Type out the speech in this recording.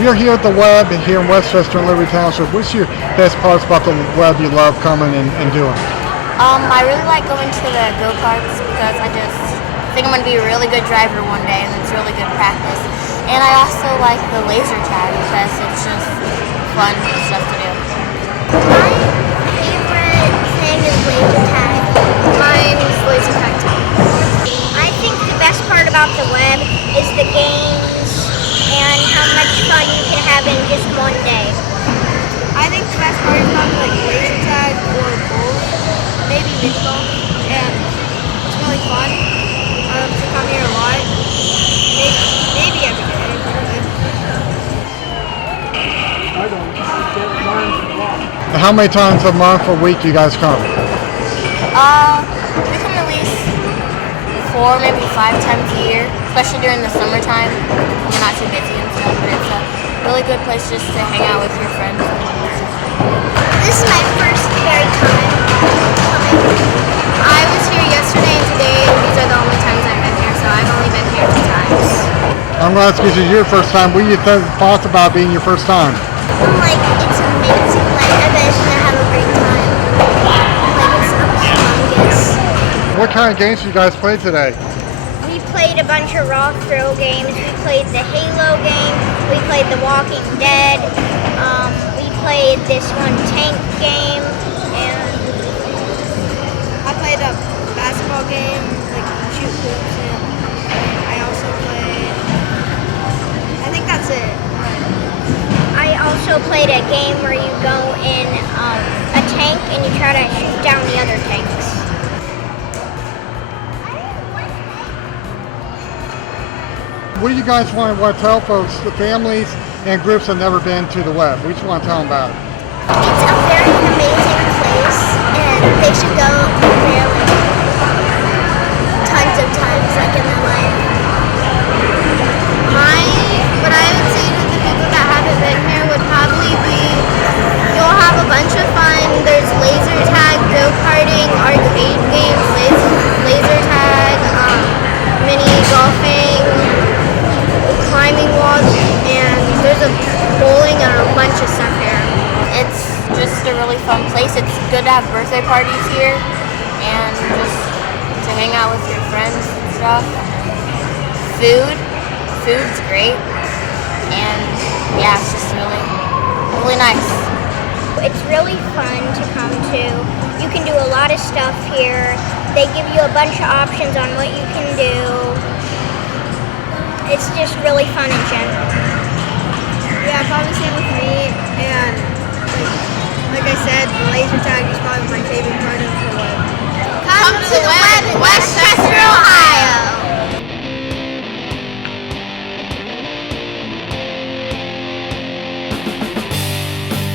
We're here at the Web here in Westchester and Liberty Township. What's your best parts about the Web you love coming and doing? I really like going to the go-karts because I just think I'm going to be a really good driver one day, and it's really good practice. And I also like the laser tag because it's just fun stuff to do. My favorite thing is laser tag. Mine is laser tag too. I think the best part about the Web is the games and how much fun you can have in just one day. I think the best part is probably like laser tag or bowling, maybe mini golf, and it's really fun to come here a lot, maybe every day. How many times a month or week you guys come? We come at least 4, maybe 5 times a year, especially during the summertime. We're not too busy and stuff, but it's a really good place just to hang out with your friends. This is my first very time coming. I was here yesterday and today, and these are the only times I've been here, so I've only been here 2 times. I'm glad this is your first time. What do you thoughts about being your first time? I'm like, it's amazing. Like, I bet it's gonna have a great time. Like, it's humongous. What kind of games you guys play today? We played a bunch of rock throw games. We played the Halo game. We played the Walking Dead. We played this one tank game, and I played a basketball game, like shoot hoops, and I also played, I think that's it. I also played a game where you go in a tank and you try to shoot down the other tanks. What do you guys want to tell folks, the families and groups that have never been to the Web? We just want to tell them about it. It's a very amazing place, and they should go there like tons of times, like in their life. What I would say to the people that haven't been here would probably be, you'll have a bunch of fun. There's laser tag, go-karting, arcade games, laser tag, mini golfing, climbing walls, and there's a bowling and a bunch of stuff here. It's just a really fun place. It's good to have birthday parties here and just to hang out with your friends and stuff. Food's great, and yeah, it's just really nice. It's really fun to come to. You can do a lot of stuff here. They give you a bunch of options on what you can do. It's just really fun in general. Yeah, probably same with me, and like I said, the laser tag is probably my favorite part of the Web. Come to the Web in West